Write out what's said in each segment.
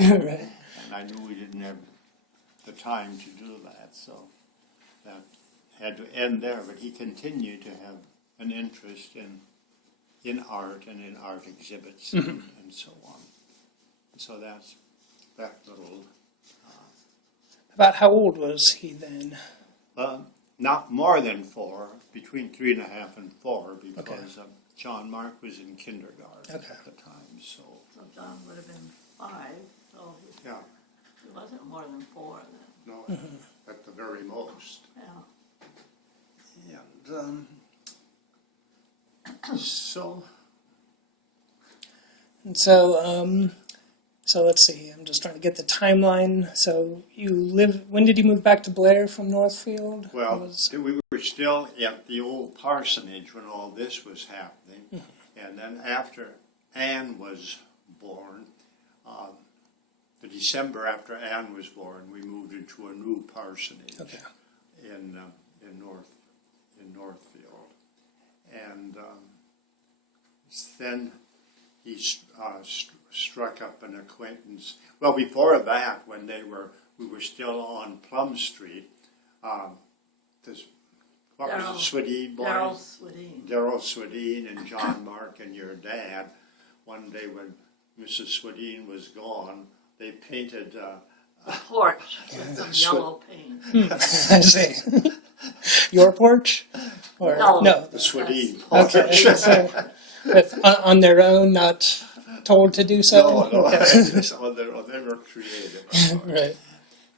Right. And I knew we didn't have the time to do that, so that had to end there. But he continued to have an interest in art and in art exhibits and so on. So that's that little. About how old was he then? Not more than 4, between 3.5 and 4, because John Mark was in kindergarten at the time. So John would have been 5, so he wasn't more than 4 then. no, at the very most. Yeah. And so. And so let's see, I'm just trying to get the timeline. So when did you move back to Blair from Northfield? Well, we were still at the old parsonage when all this was happening. And then after Anne was born, the December after Anne was born, we moved into a new parsonage in Northfield. And then he struck up an acquaintance. Well, before that, when we were still on Plum Street, what was the Swedine boy? Darrell Swedine and John Mark and your dad. One day when Mrs. Swedine was gone, they painted a porch with some yellow paint. I see. Your porch? Or no, the Swedine porch. Okay. On their own, not told to do so? No, they were creative. Right.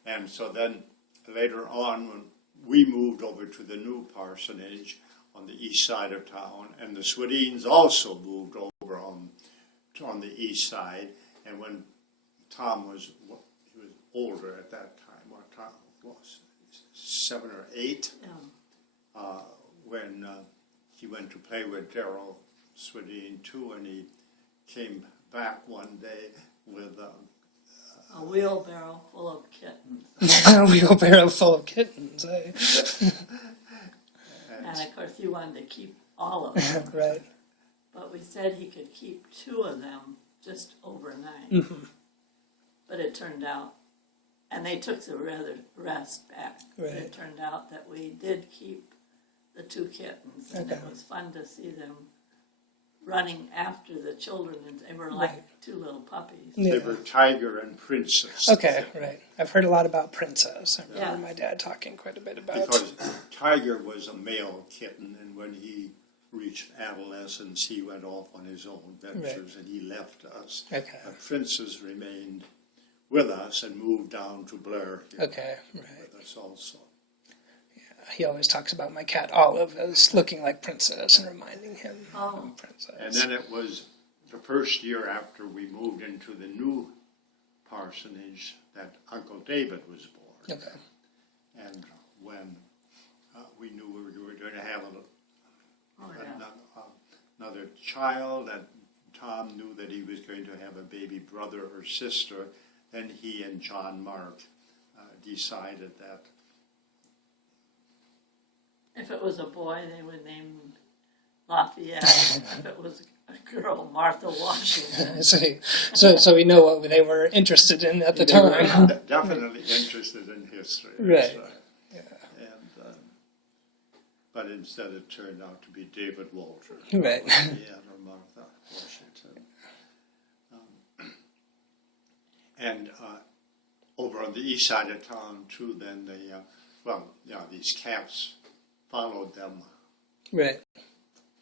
And so then later on, when we moved over to the new parsonage on the east side of town, and the Swedines also moved over on the east side. And when Tom he was older at that time, what Tom was, 7 or 8, when he went to play with Darrell Swedine too, and he came back one day with a wheelbarrow full of kittens. A wheelbarrow full of kittens, eh? And of course he wanted to keep all of them. Right. But we said he could keep 2 of them just overnight. But it turned out, and they took the rest back. Right. But it turned out that we did keep the 2 kittens, and it was fun to see them running after the children, and they were like 2 little puppies. They were Tiger and Princess. Okay, right. I've heard a lot about Princess. I remember my dad talking quite a bit about it. Because Tiger was a male kitten, and when he reached adolescence, he went off on his own ventures, and he left us. Okay. But Princess remained with us and moved down to Blair here with us also. He always talks about my cat Olive as looking like Princess and reminding him of Princess. And then it was the first year after we moved into the new parsonage that Uncle David was born. Okay. And when we knew we were going to have another child, and Tom knew that he was going to have a baby brother or sister, then he and John Mark decided that if it was a boy, they would name him Lafayette. If it was a girl, Martha Washington. I see. So we know what they were interested in at the time. Were definitely interested in history. Right. Yeah. And, but instead it turned out to be David Walter. Right. Or Martha Washington. And over on the east side of town too, then these cats followed them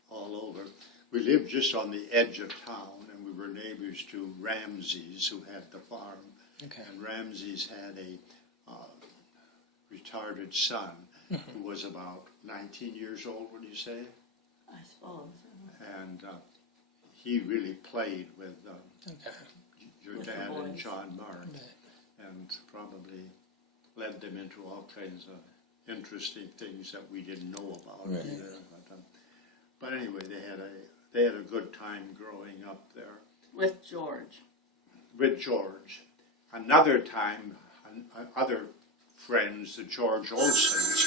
all over. We lived just on the edge of town, and we were neighbors to Ramses, who had the farm. Okay. And Ramses had a retarded son who was about 19 years old, would you say? I suppose. And he really played with your dad and John Mark, and probably led them into all kinds of interesting things that we didn't know about either. But anyway, they had a good time growing up there. With George. Another time, other friends, the George Olsons,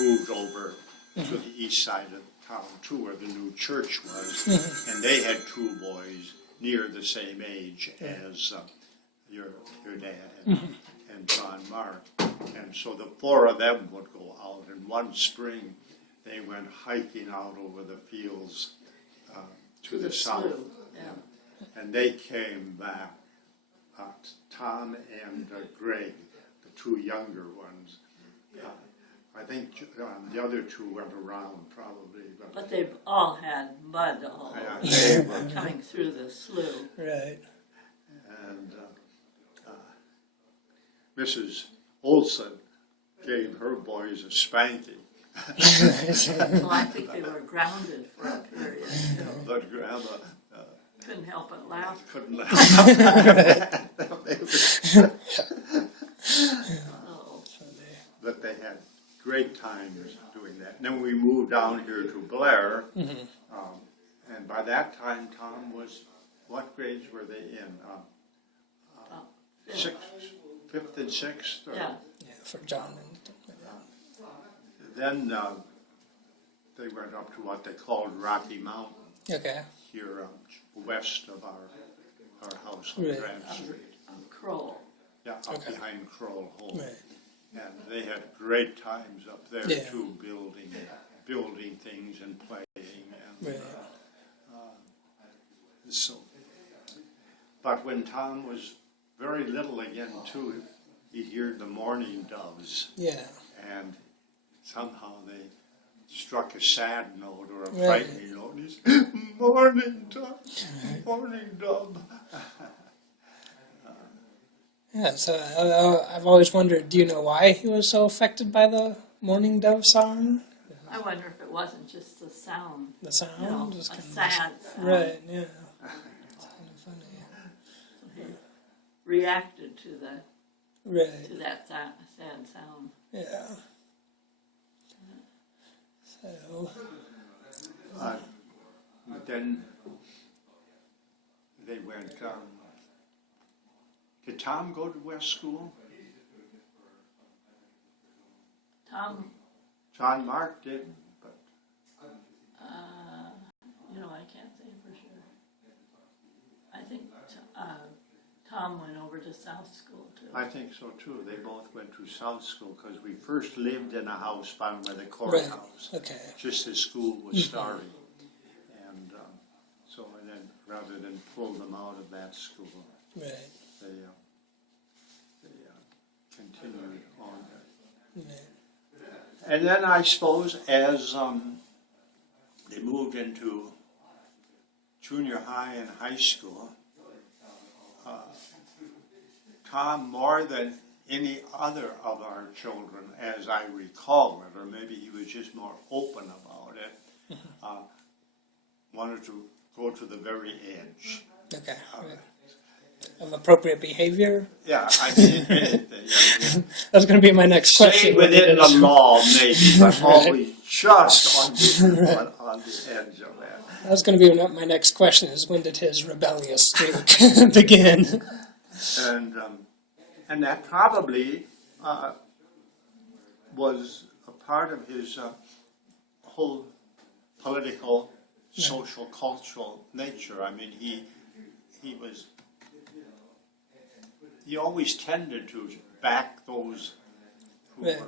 moved over to the east side of town too, where the new church was, and they had 2 boys near the same age as your dad and John Mark. And so the four of them would go out, and one spring they went hiking out over the fields to the south. slough, yeah. And they came back, Tom and Greg, the two younger ones. I think the other two went around probably. But they've all had mud all Yeah, over they them coming through the slough. Right. And Mrs. Olson gave her boys a spanking. Well, I think they were grounded for a period too. But Grandma Couldn't help but laugh. couldn't Oh, But they had great times doing that. And then we moved down here to Blair, and by that time Tom was, what grades were they in? Fifth and sixth? Or? yeah. Yeah, for John. Then they went up to what they called Rocky Mountain Okay. here west of our house on Right. Grand Street. Kroll. Yeah, up Okay. behind Kroll Home. Right. And they had great times up there Yeah. too, building things and playing. And, Right. so, but when Tom was very little again too, he'd hear the mourning doves, Yeah. and somehow they struck a sad note or a Right. frightening note. He's mourning dove, mourning dove. Yeah, so I've always wondered, do you know why he was so affected by the Morning Dove song? I wonder if it wasn't just the sound. The sound? You know, Just a kind of- sad sound. Right, yeah. It's kind of funny. He reacted to Right, that sad sound. yeah. So, But then they went, did Tom go to West School? Tom, John Mark did, but I can't say for sure. I think Tom went over to South School too. I think so too. They both went to South School because we first lived in a house down by the courthouse, okay. just as school was starting. And and then rather than pull them out of that school, Right, they continued on. right. And then I suppose as they moved into junior high and high school, Tom, more than any other of our children, as I recall it, or maybe he was just more open about it, wanted to go to the very edge. Okay. Right. Of appropriate behavior? Yeah, I mean, anything. That's going to be my next question. Stay within the law, maybe, but always just on the edge of that. That's going to be my next question: is when did his rebellious streak begin? And that probably was a part of his whole political, social, cultural nature. I mean, he always tended to back those who Right.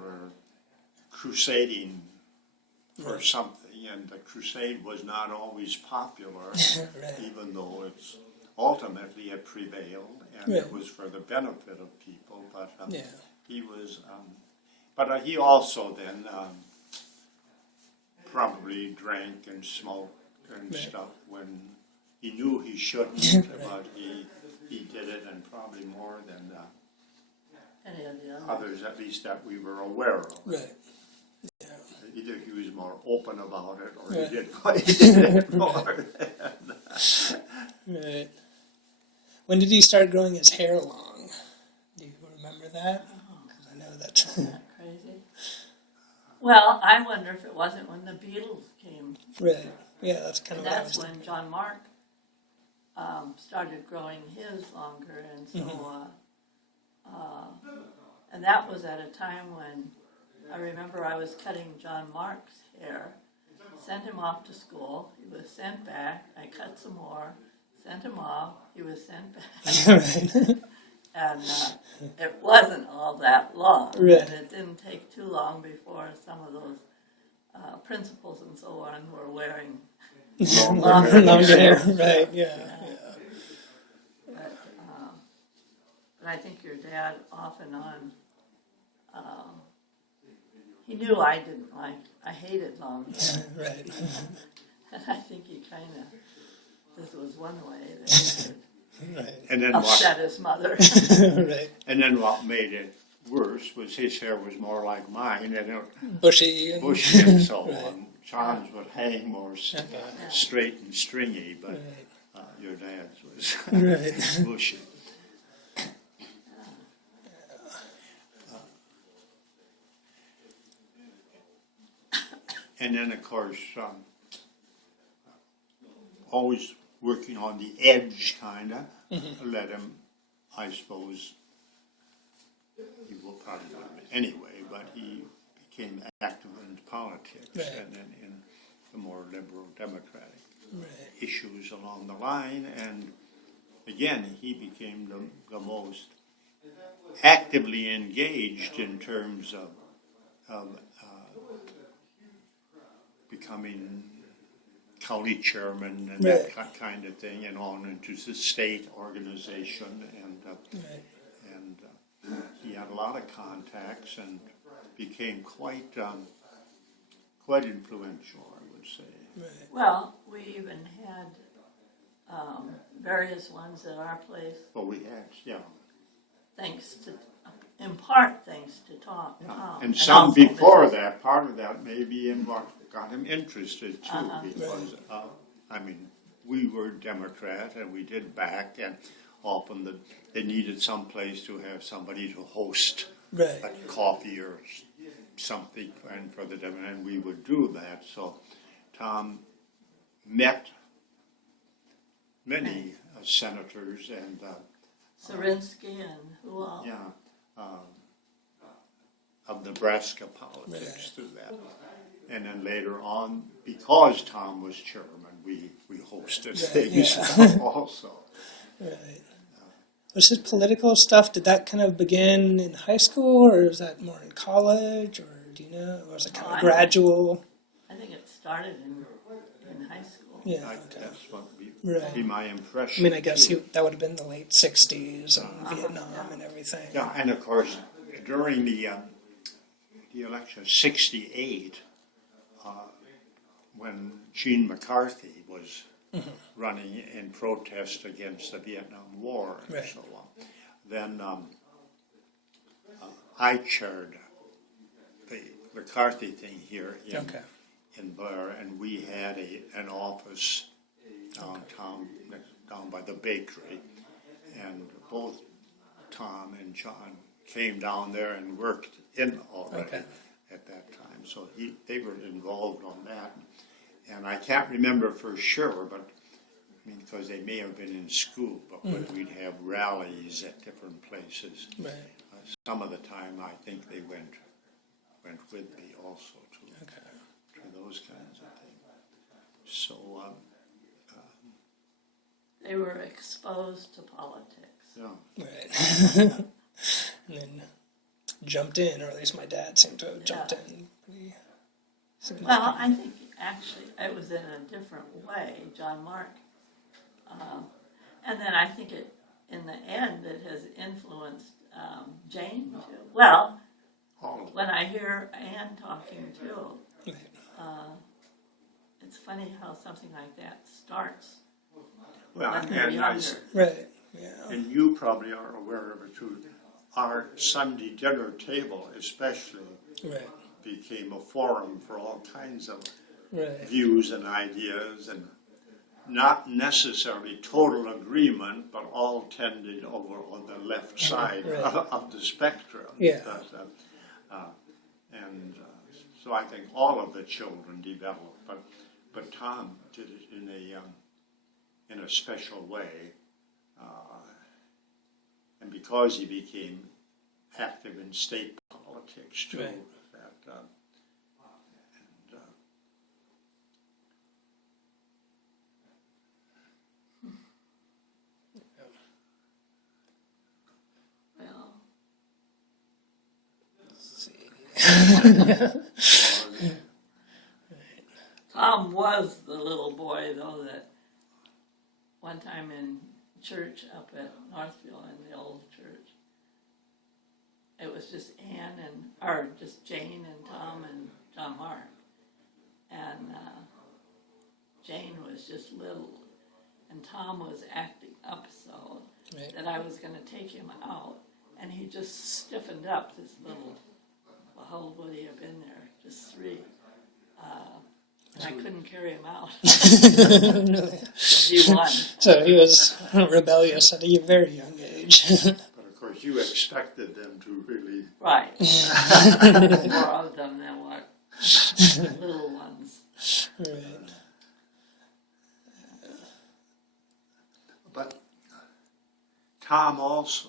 were crusading for something, and the crusade was not always popular, Right. even though ultimately it prevailed, and Right. it was for the benefit of people. But Yeah. he was, but he also then probably drank and smoked and Right. stuff when he knew he shouldn't, but he did it, and probably more than Any of the others. others, at least that we were aware of. Right. Either he was more open about it, or Right. he did it more. Right. When did he start growing his hair long? Do you remember that? Because I know that. Isn't that crazy? Well, I wonder if it wasn't when the Beatles came. Right. Yeah, that's kind of And what I that's was when John Mark started growing his longer, and so, and that was at a time when I remember I was cutting John Mark's hair, sent him off to school. He was sent back. I cut some more, sent him off. He was sent back. Right. And it wasn't all that long. Right. And it didn't take too long before some of those principals and so on were wearing Longer Longer hair. hair. Right. Yeah. But I think your dad, off and on, he knew I didn't like, I hated long hair. Right. And I think he kind of, this was one way that he could Right. And then upset his mother. Right. And then what made it worse was his hair was more like mine, and it Bushy. And, bushy and so Right. on. John's would hang more straight and stringy, but Right. your dad's was Right. bushy. And then, of course, always working on the edge, kind of, let him, I suppose, he will probably do it anyway, but he became active in politics Right. and then in the more liberal democratic Right. issues along the line. And again, he became the most actively engaged in terms of becoming county chairman and Right. that kind of thing, and on into the state organization, Right. and he had a lot of contacts and became quite influential, I would say. Right. Well, we even had various ones at our place, But we had, thanks to, in part thanks to Tom. and some also before Mrs. that. Part of that may be in what got him interested too, because I mean, we were Democrat and we did back, and often they needed some place to have somebody to host Right. like coffee or something, and for the Democrat, and we would do that. So Tom met many senators and Sarinsky and who else? of Nebraska politics Right. through that. And then later on, because Tom was chairman, we hosted Right, things yeah. also. Right. Was his political stuff, did that kind of begin in high school, or was that more in college, or do you know, or was it kind of I gradual? I think it started in high school. Yeah, I, okay. that's what would Right. be my I impression. mean, I guess too. that would have been the late 60s and Vietnam and everything. Yeah, and of course, during the election of '68, when Gene McCarthy was running in protest against the Vietnam War and Right. so on, then I chaired the McCarthy thing here in Blair, and we had an office downtown, down by the bakery, and both Tom and John came down there and worked in already at that time. So they were involved on that. And I can't remember for sure, but I mean, because they may have been in school, but when we'd have rallies at different places, Right. some of the time I think they went with me also to those kinds of things. So They were exposed to politics. yeah. Right. And then jumped in, or at least my dad seemed to have jumped in pretty significantly. Well, I think actually it was in a different way, John Mark. And then I think in the end, it has influenced Jane too. Well, when I hear Ann talking too, it's funny how something like that starts Well, when they're and younger. Right. Yeah. and you probably are aware of it too. Our Sunday dinner table especially Right. became a forum for all kinds of Right. views and ideas, and not necessarily total agreement, but all tended over on the left side Right. of the spectrum. Yeah. So I think all of the children developed, but Tom did it in a special way, and because he became active in state politics too. Right. Tom was the little boy, though, that one time in church up at Northfield in the old church, it was just just Jane and Tom and John Mark. And Jane was just little, and Tom was acting up so that I was going to take him out, and he just stiffened up, this little, well, how old would he have been there? Just 3. And I couldn't carry him out. He won. So he was rebellious at a very young age. But of course, you expected them to really. Right. More of them than what little ones. Right. But Tom also,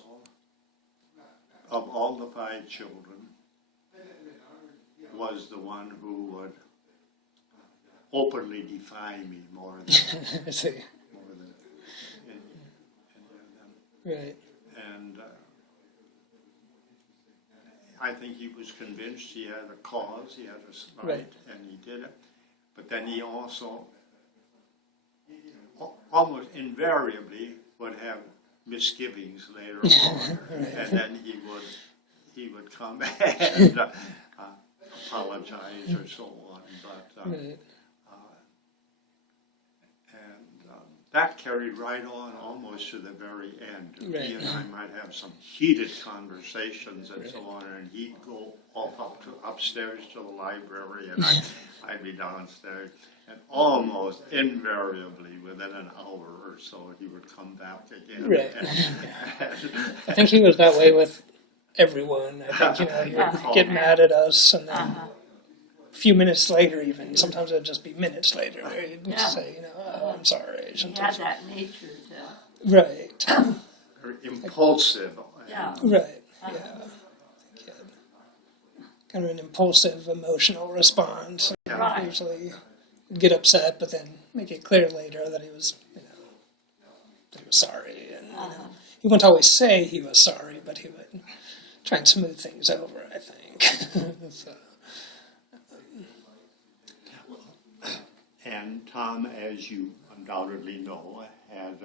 of all the 5 children, was the one who would openly defy me more than I see. any of them. Right. And I think he was convinced he had a cause, he had a right, and he did it. But then he also almost invariably would have misgivings later on, and then he would come and apologize or so on. But that carried right on almost to the very end. Right. He and I might have some heated conversations and so on, and he'd go off upstairs to the library, and I'd be downstairs. And almost invariably, within an hour or so, he would come back again. Right. I think he was that way with everyone. I think, he would get mad at us, and then a few minutes later, even sometimes it would just be minutes later, where he'd say, oh, I'm sorry. He had that nature to. Right. Very impulsive. Yeah. Right. Yeah. Kind of an impulsive, emotional response. Right. Usually get upset, but then make it clear later that he was, that he was sorry. And he wouldn't always say he was sorry, but he would try and smooth things over, I think. So. And Tom, as you undoubtedly know, had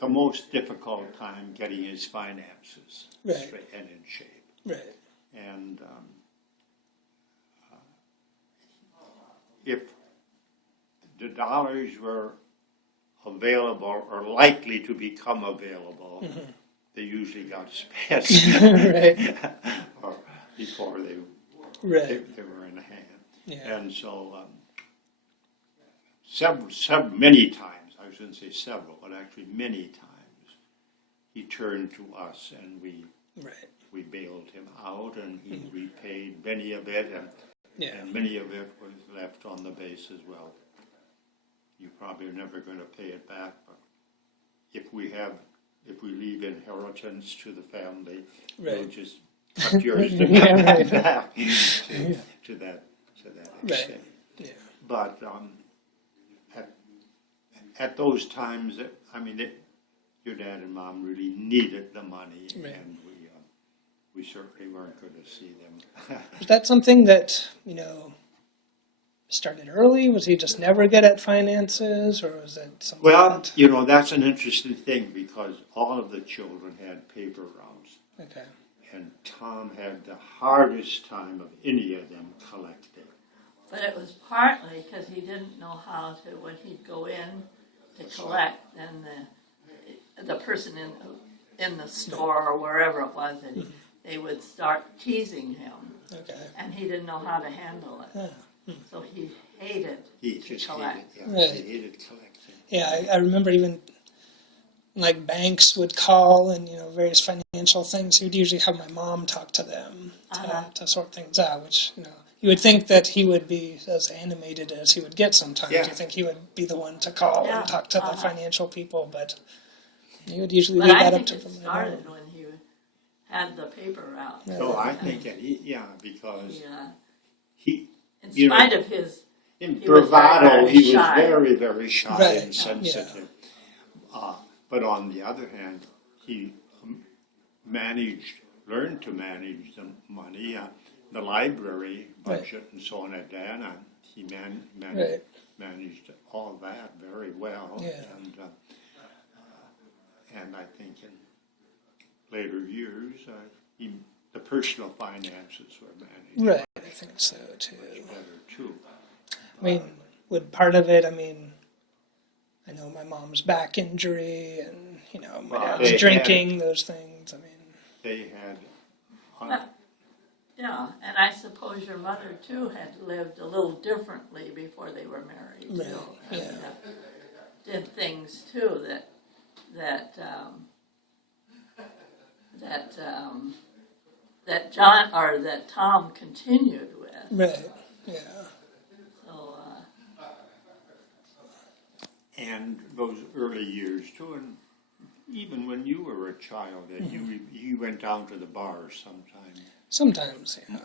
the most difficult time getting his finances straight and in shape. Right. And if the dollars were available or likely to become available, they usually got spent or before they were in hand. Yeah. And so many times, I shouldn't say several, but actually many times, he turned to us and we bailed him out, and he repaid many of it, and many of it was left on the base as well. You probably are never going to pay it back, but if we leave inheritance to the family, we'll just cut yours to back to that extent. Yeah. But at those times, your dad and mom really needed the money, and we certainly weren't going to see them. Was that something that, started early? Was he just never good at finances, or was it something that's an interesting thing, because all of the children had paper routes. Okay. And Tom had the hardest time of any of them collecting. But it was partly because he didn't know how to, when he'd go in to collect, then the person in the store or wherever it was, and they would start teasing him. Okay. And he didn't know how to handle it. So he hated to collect. He hated collecting. Yeah, I remember even like banks would call and various financial things. He would usually have my mom talk to them to sort things out, which you would think that he would be as animated as he would get sometimes. You think he would be the one to call and talk to the financial people, but he would usually leave that up to them. But I think it started when he had the paper route. So I think because he, in spite of his bravado, he was shy. very, very shy and sensitive. But on the other hand, he managed learned to manage the money, the library budget and so on at Dana. He managed all that very well. Yeah. And I think in later years, the personal finances were managed Right, I think so too. much better too. I mean, would part of it, I mean, I know my mom's back injury and, you know, my Well, dad's drinking, those things, I mean. They had, Yeah, and I suppose your mother too had lived a little differently before they were married too. Right, And, yeah. did things too that John or that Tom continued with. Right, yeah. So and those early years too, and even when you were a child, and you went down to the bars sometimes. Sometimes, yeah.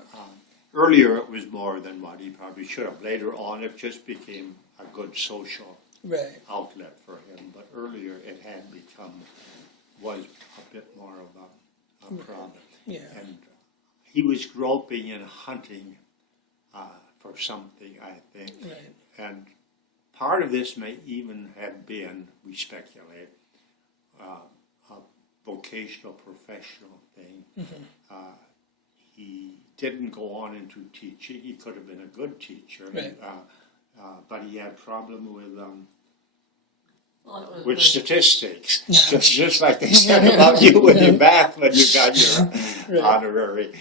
Earlier it was more than what he probably should have. Later on it just became a good social Right, outlet for him, but earlier it had was a bit more of a problem. yeah. And he was groping and hunting for something, I think. Right, And part of this may even have been, we speculate, a vocational, professional thing. He didn't go on into teaching. He could have been a good teacher, Right. but he had problem it with was statistics, just like they said about you with your math when you got your honorary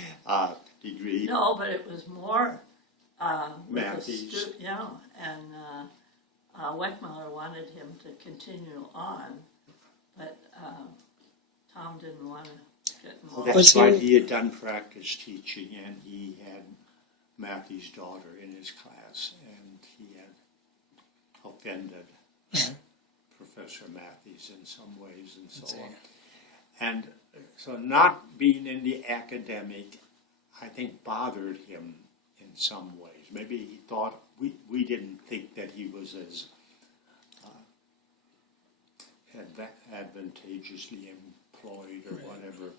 degree. no, but it was more with the Matthews. and Weckmiller wanted him to continue on, but Tom didn't want to get involved. That's why he had done practice teaching, and he had Matthew's daughter in his class, and he had offended Professor Matthews in some ways and so on. And so not being in the academic, I think, bothered him in some ways. Maybe he thought, we didn't think that he was as advantageously employed or whatever.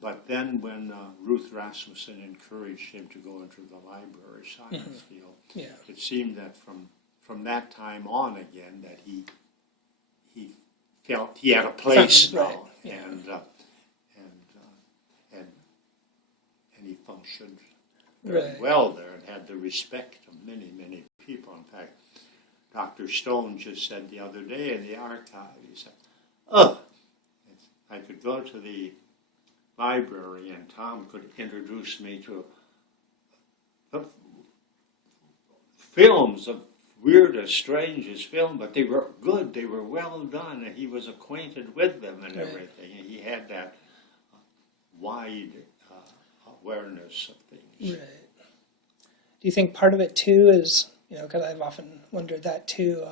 But then when Ruth Rasmussen encouraged him to go into the library science field, it seemed that from that time on again that he felt he had a place now, and he functioned very well there and had the respect of many, many people. In fact, Dr. Stone just said the other day in the archive, he said, I could go to the library and Tom could introduce me to films of weirdest, strangest film, but they were good, they were well done, and he was acquainted with them and everything, and he had that wide awareness of things. right. Do you think part of it too is, because I've often wondered that too,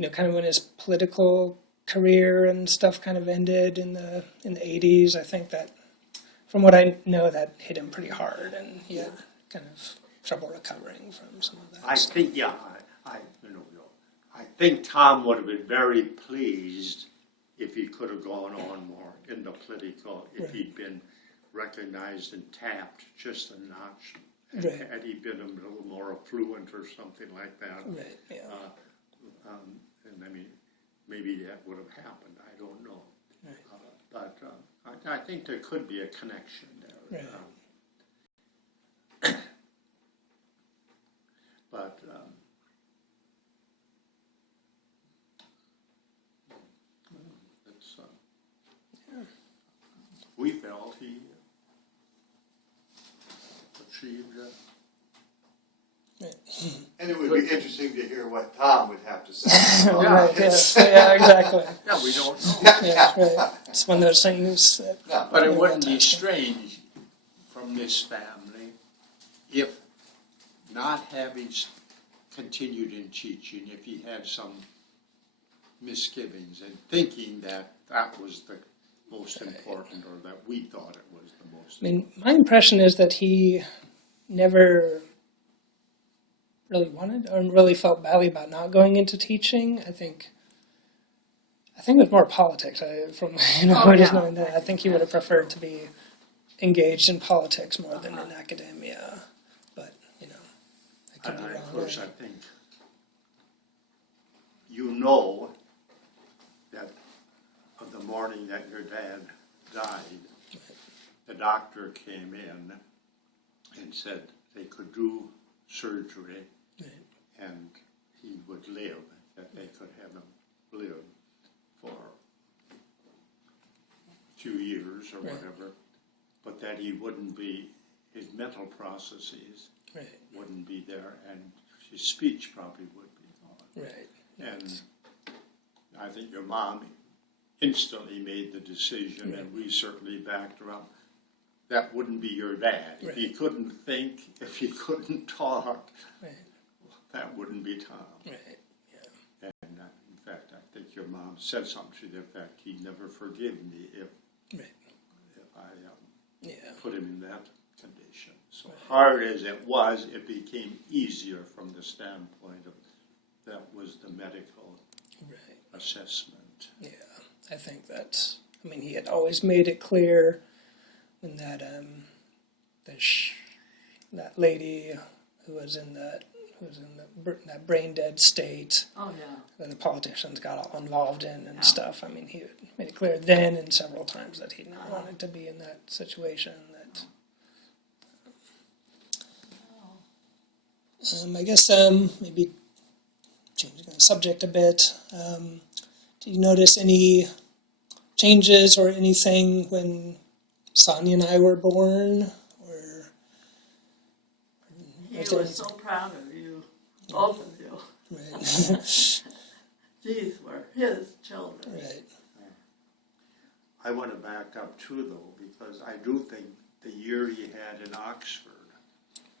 kind of when his political career and stuff kind of ended in the 80s, I think that, from what I know, that hit him pretty hard, and he had kind of trouble recovering from some of that. I think, I think Tom would have been very pleased if he could have gone on more in the political, if he'd been recognized and tapped just a notch. And had he been a little more affluent or something like that. Right, yeah. And I mean, maybe that would have happened. I don't know. Right. But I think there could be a connection there. Right. But it's, we felt he achieved Right. And it would be interesting to hear what Tom would have to say. Right, yeah, exactly. Yeah, we don't know. Yeah, right. It's one of those things that, But it wouldn't be strange from this family if not having continued in teaching, if he had some misgivings and thinking that that was the most important, or that we thought it was the most I mean, my impression is that he never really wanted or really felt badly about not going into teaching. I think it was more politics. Just knowing that, I think he would have preferred to be engaged in politics more than in academia. But, you know, I could be And wrong. of course, I think you know that of the morning that your dad died, the doctor came in and said they could do surgery and he would live, that they could have him live for a few years or whatever, but that he wouldn't be, his mental processes wouldn't be there and his speech probably would be gone. And I think your mom instantly made the decision, and we certainly backed her up. That wouldn't be your dad. If he couldn't think, if he couldn't talk, that wouldn't be Tom. And in fact, I think your mom said something to the effect, he'd never forgive me if I put him in that condition. So hard as it was, it became easier from the standpoint of that was the medical assessment. Yeah, I think that, I mean, he had always made it clear when that that lady who was in that brain dead state that the politicians got all involved in and stuff. I mean, he made it clear then and several times that he never wanted to be in that situation. That I guess maybe changing the subject a bit. Did you notice any changes or anything when Sonia and I were born? Or he was so proud of you, both of you. These were his children. I want to back up too, though, because I do think the year he had in Oxford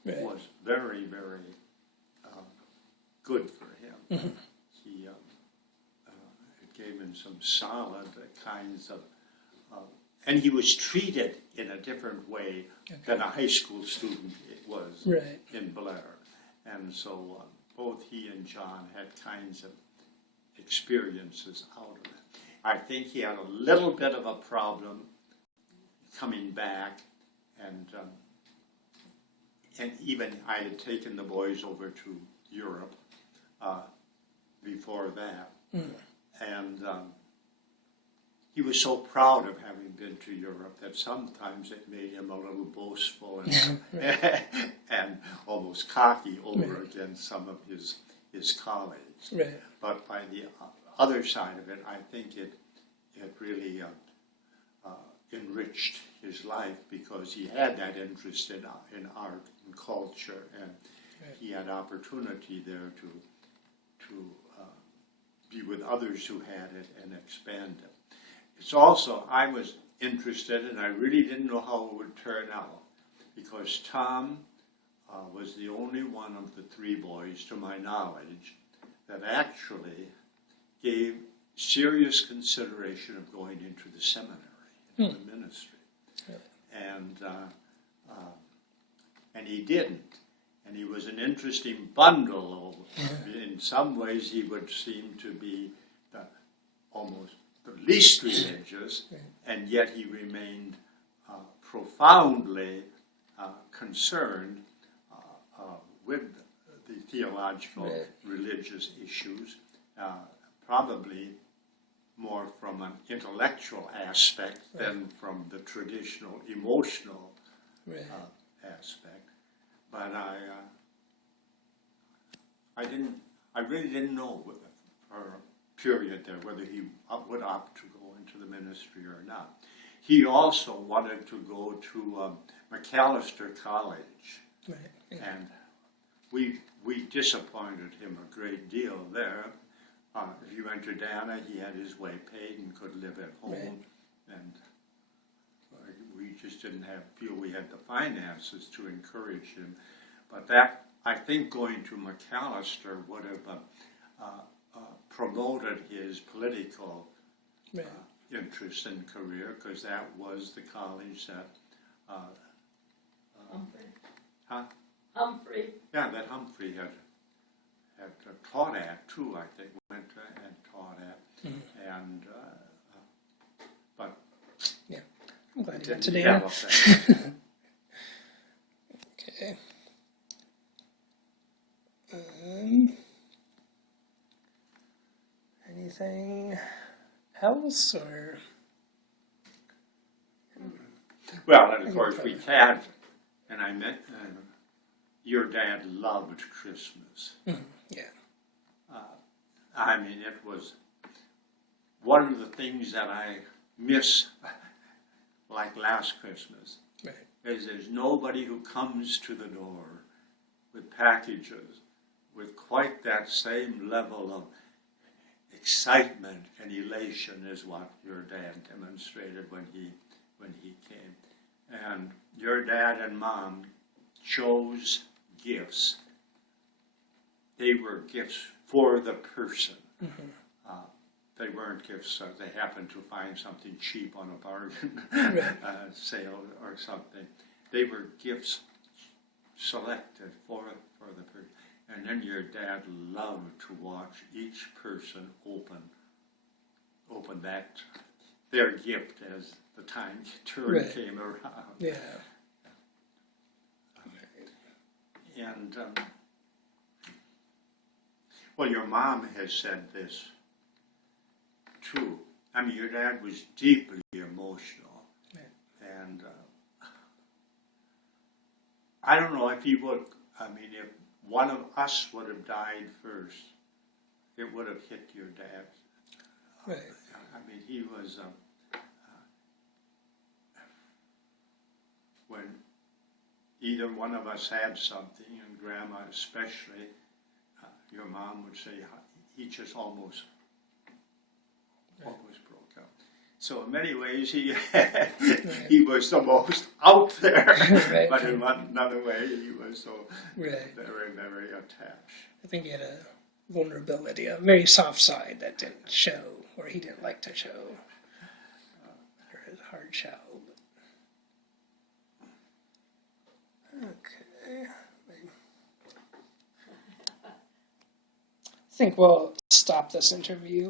was very, very good for him. He it gave him some solid kinds of, and he was treated in a different way than a high school student was in Blair. And so both he and John had kinds of experiences out of it. I think he had a little bit of a problem coming back, and even I had taken the boys over to Europe before that, and he was so proud of having been to Europe that sometimes it made him a little boastful and, and almost cocky over against some of his colleagues. But by the other side of it, I think it really enriched his life because he had that interest in art and culture, and he had opportunity there to be with others who had it and expand it. It's also, I was interested, and I really didn't know how it would turn out, because Tom was the only one of the three boys, to my knowledge, that actually gave serious consideration of going into the seminary, into the ministry. And he didn't. And he was an interesting bundle. In some ways, he would seem to be almost the least religious, and yet he remained profoundly concerned with the theological, religious issues, probably more from an intellectual aspect than from the traditional emotional aspect. But I really didn't know for a period there whether he would opt to go into the ministry or not. He also wanted to go to Macalester College, and we disappointed him a great deal there. If you went to Dana, he had his way paid and could live at home, and we just didn't feel we had the finances to encourage him. But that, I think, going to Macalester would have promoted his political interest and career, because that was the college that Humphrey. Yeah, that Humphrey had taught at too. I think went and taught at, and but I'm glad what do you want to do? Yeah, well, thanks. Okay. Anything else, or? Well, and of course we had, and I met, your dad loved Christmas. Yeah. I mean, it was one of the things that I miss, like last Christmas, Right. is there's nobody who comes to the door with packages with quite that same level of excitement and elation as what your dad demonstrated when he came. And your dad and mom chose gifts. They were gifts for the person. They weren't gifts that they happened to find something cheap on a bargain sale or something. They were gifts selected for the person. And then your dad loved to watch each person open their gift as the time turn came around. Yeah. And well, your mom has said this too. I mean, your dad was deeply emotional, and I don't know if he would. I mean, if one of us would have died first, it would have hit your dad. Right. I mean, he was when either one of us had something, and Grandma especially, your mom would say he just almost broke up. So in many ways, he was the most out there, Right. but in another way, he was so Right. very, very attached. I think he had a vulnerability, a very soft side that didn't show, or he didn't like to show, or his hard shell. Okay. I think we'll stop this interview.